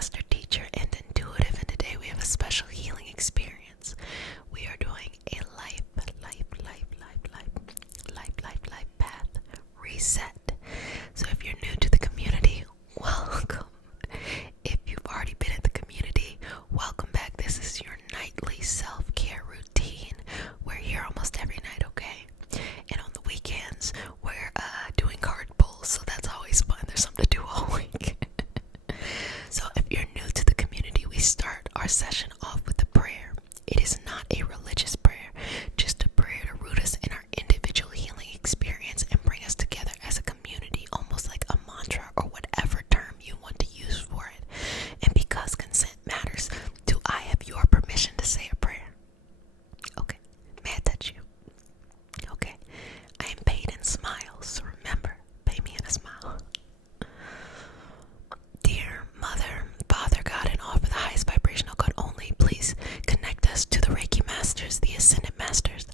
master teacher and intuitive, and today we have a special healing experience. We are doing a life path reset. So if you're new to the community, welcome. If you've already been in the community, welcome back. This is your nightly self-care routine. We're here almost every night, okay? And on the weekends, we're doing card pulls, so that's always fun. There's something to do all week. So if you're new to the community, we start our session off with a prayer. It is not a religious prayer, just a prayer to root us in our individual healing experience and bring us together as a community, almost like a mantra or whatever term you want to use for it. And because consent matters, do I have your permission to say a prayer? Okay. May I touch you? Okay. I am paid in smiles, so remember, pay me in a smile. Dear Mother, Father, God, and all for the highest vibrational good only, please connect us to the Reiki Masters, the Ascended Masters,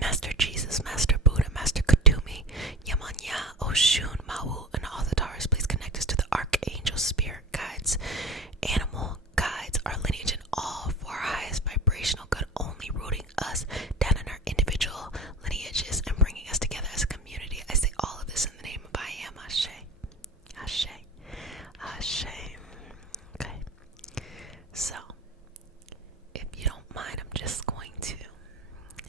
Master Jesus, Master Buddha, Master Kutumi, Yamanya, Oshun, Mawu, and all the Taurus. Please connect us to the Archangel, Spirit Guides, Animal Guides, our lineage, and all for our highest vibrational good only, rooting us down in our individual lineages and bringing us together as a community. I say all of this in the name of I am. Ashe. Ashe. Ashe. Okay. So, if you don't mind, I'm just going to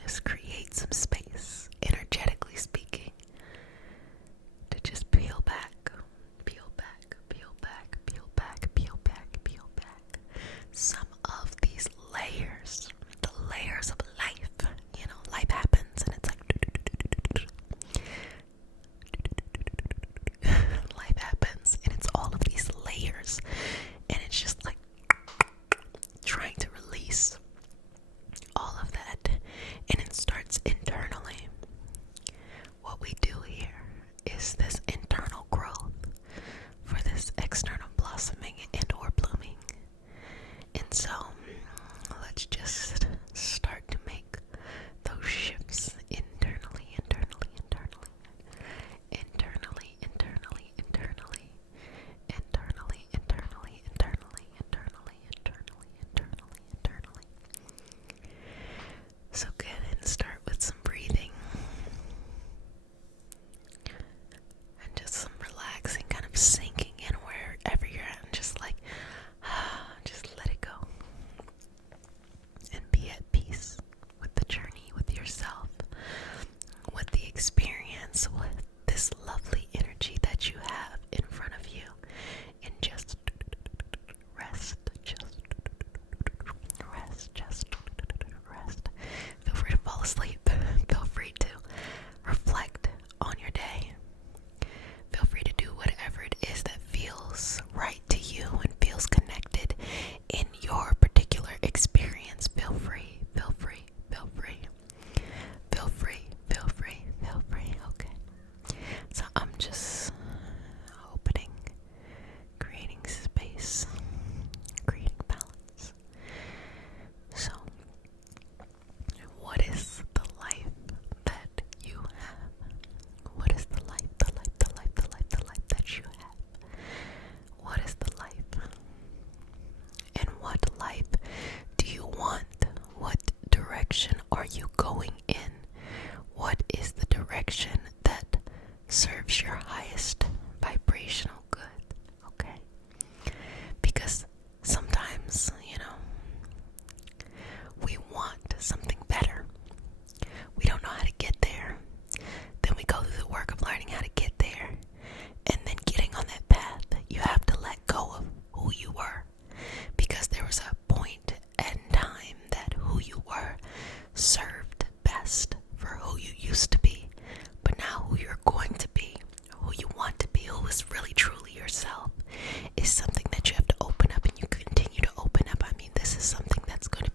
just create some space, energetically speaking, to just peel back, peel back, peel back, peel back, peel back, peel back some of these layers, the layers of life. You know, life happens and it's like life happens and it's all of these layers, and it's just like trying to release all of that, and it starts internally. What we do here is this internal growth for this external blossoming and or blooming. And so let's just start to make those shifts internally, internally, internally, internally, internally, internally, internally, internally, internally, internally, internally, internally, internally. So go ahead and start with some breathing and just some relaxing, kind of sinking in wherever you're at, and just like just let it go and be at peace with the journey, with yourself, with the experience, with this lovely energy that you have in front of you, and just rest, just rest. Feel free to fall asleep. Feel free to reflect on your day. Feel free to do whatever it is that feels right to you and feels connected in your particular experience. Feel free, feel free, feel free. Feel free, feel free, feel free. Okay. So I'm just opening, creating space, creating balance. So, what is the life that you have? What is the life that you have? What is the life? And what life do you want? What direction are you going in? What is the direction that serves your highest vibrational good? Okay? Because sometimes, we want something better. We don't know how to get there. Then we go through the work of learning how to get there. And then getting on that path, you have to let go of who you were. Because there was a point in time that who you were served best for who you used to be. But now who you're going to be, who you want to be, who is really truly yourself, is something that you have to open up, and you continue to open up. This is something that's going to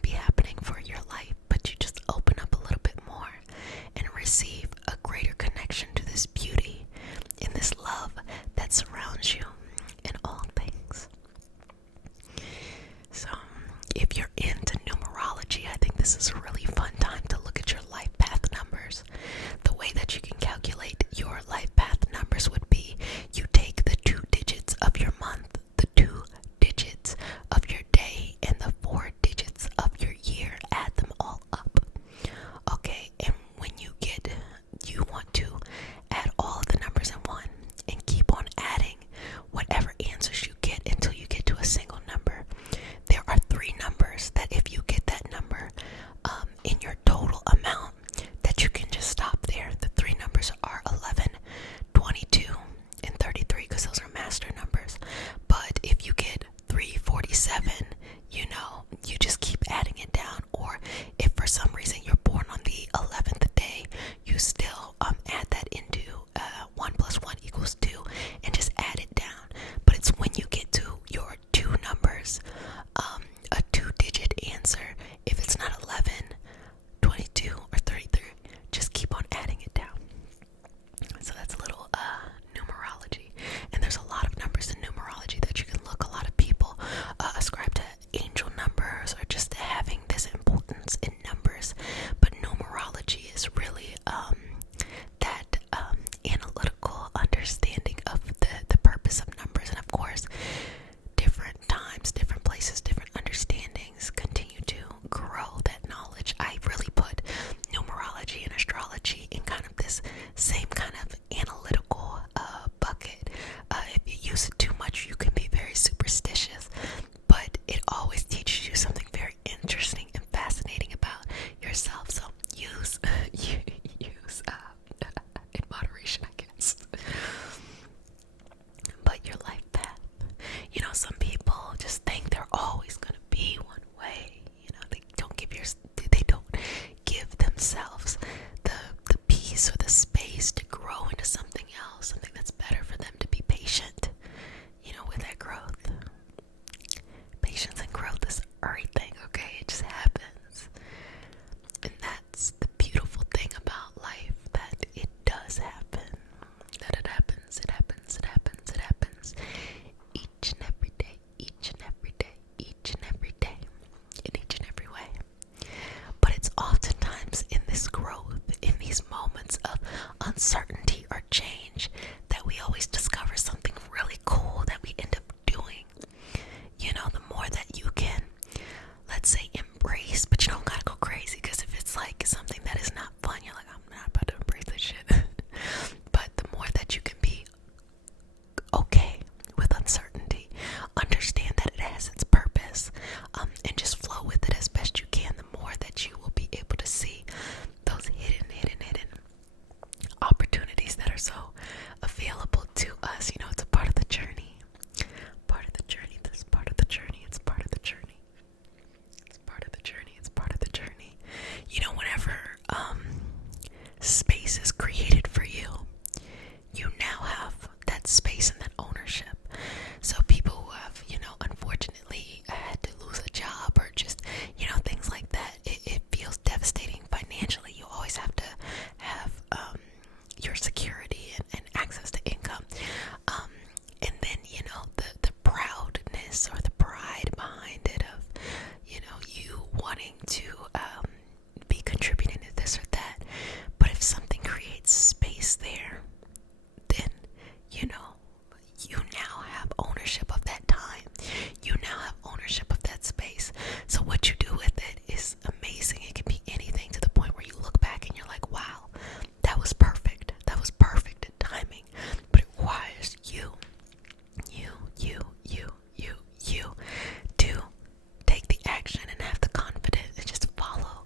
be happening for your life, but you just open up a little bit more and receive a greater connection to this beauty and this love that surrounds you in all things. So, if you're into numerology, I think this is a really fun time to look at your life path numbers. The way that you can calculate your life path numbers would be you take the 2 digits of your month, the 2 digits of your day, and the 4 digits of your year. Add them all up. Okay, and when you want to add all of the numbers in one and keep on adding whatever answers you get until you get to a single number. There are 3 numbers that if you get that number in your total amount, that you can just stop there. The 3 numbers are 11, 22, and 33 because those are master numbers. But if you get 347, you just keep adding it down. Or if for some reason you're born on the 11th day, you still add that into 1 plus 1 equals 2 and just add it down. But it's when you get to your 2 numbers, a 2-digit answer, if it's not 11, 22, or 33, just keep on adding it down. So that's a little numerology. And there's a lot of numbers in numerology that you can look. A lot of people ascribe to angel numbers or just having this importance in numbers. But numerology is really that analytical understanding of the purpose of numbers. And of course, different times, different places, different understandings continue to grow that knowledge. I really put numerology and astrology in kind of this same kind of analytical bucket. If you use it too much, you can be very superstitious, but it always teaches you something very interesting and fascinating about yourself. So use in moderation, I guess. But your life path. Some people just think they're always gonna be one way. They don't give themselves the peace or the space to grow into something else, something that's better for them, to be patient, with that growth. Patience and growth is everything, okay? It just happens. And that's the beautiful thing about life, that it does happen. That it happens, it happens, it happens, it happens. Each and every day, each and every day, each and every day, in each and every way. But it's oftentimes in this growth, in these moments of uncertainty or change, that we always discover something really cool that we end up doing. The more that you can, let's say, embrace, but you don't gotta go crazy, because if it's like something that is not fun, you're like, I'm not about to embrace this shit. But the more that you can be okay with uncertainty, understand that it has its purpose, and just flow with it as best you can, the more that you will be able to see those hidden opportunities that are so available to us. It's a part of the journey. Part of the journey. This part of the journey. It's part of the journey. It's part of the journey. It's part of the journey. Whenever space is created for you, you now have that space and that ownership. So people who have, unfortunately had to lose a job or just, things like that, it feels devastating financially. You always have to have your security and access to income. And then, the proudness or the pride behind it of, you wanting to be contributing to this or that. But if something creates space there, then, you now have ownership of that time. You now have ownership of that space. So what you do with it is amazing. It can be anything, to the point where you look back and you're like, wow, that was perfect. That was perfect timing. But it requires you to take the action and have the confidence and just follow,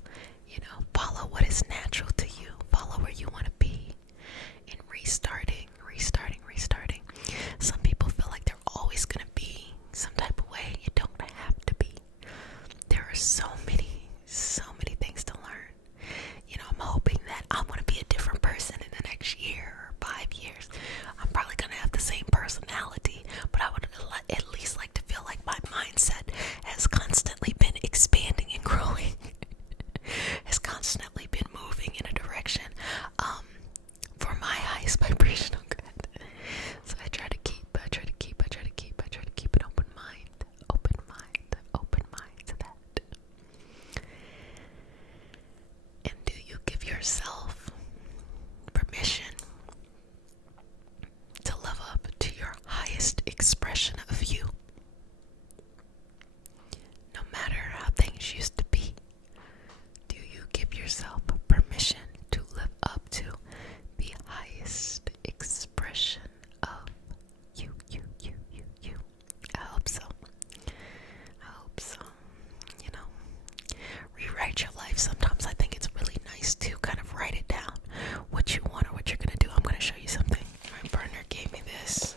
follow what is natural to you. Follow where you want to be. And restarting. Some people feel like they're always going to expression of you. No matter how things used to be, do you give yourself permission to live up to the highest expression of you? I hope so. I hope so. You know, rewrite your life. Sometimes I think it's really nice to kind of write it down, what you want or what you're gonna do. I'm gonna show you something. My partner gave me this.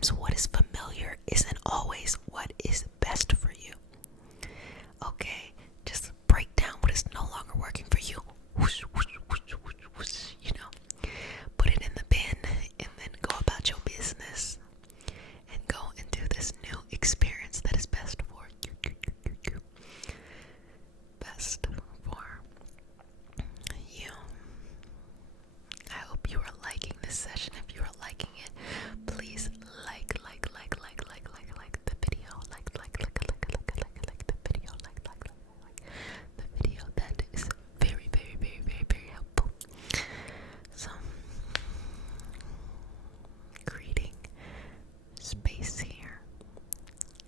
sometimes what is familiar isn't always what is best for you. Okay, just break down what is no longer working for you. Whoosh, whoosh, whoosh, whoosh, whoosh, put it in the bin and then go about your business and go and do this new experience that is best for you. Best for you. I hope you are liking this session. If you are liking it, please like the video. Like the video. Like the video. That is very, very, very, very, very helpful. So, creating space here.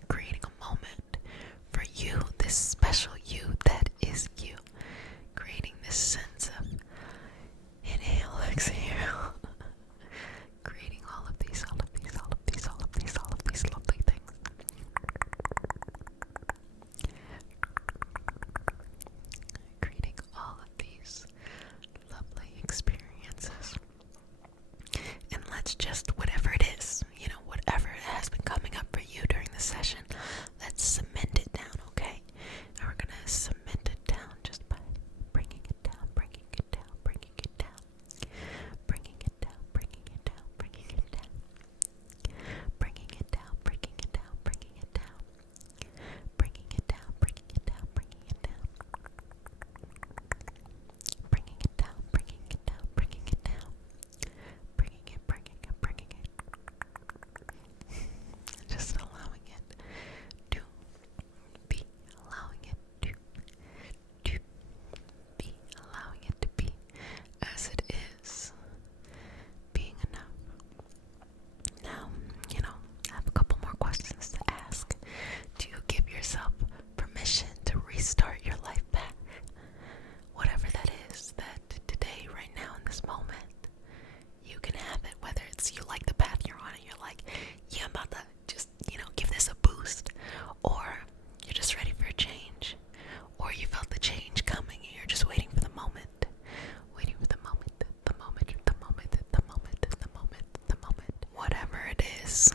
Creating a moment for you, this special you that is you. Creating this sense of inhale, exhale. Creating all of these lovely things. Creating all of these lovely experiences. And let's just, whatever it is, whatever has been coming up for you during the session, let's cement it down, okay? And we're gonna cement it down just by bringing it down, bringing it down, bringing it down, bringing it down, bringing it down, bringing it down, bringing it down, bringing it down, bringing it down, bringing it down, bringing it down, bringing it down, bringing it down, bringing it down, bringing it down, bringing it, bringing it, just allowing it to be, allowing it to be, allowing it to be as it is, being enough. Now, I have a couple more questions to ask. Do you give yourself permission to restart your life path? Whatever that is, that today, right now, in this moment, you can have it. Whether it's you like the path you're on and you're like, yeah, I'm about to just, give this a boost. Or you're just ready for a change. Or you felt the change coming and you're just waiting for the moment. Waiting for the moment, the moment, the moment, the moment, the moment, the moment. Whatever it is,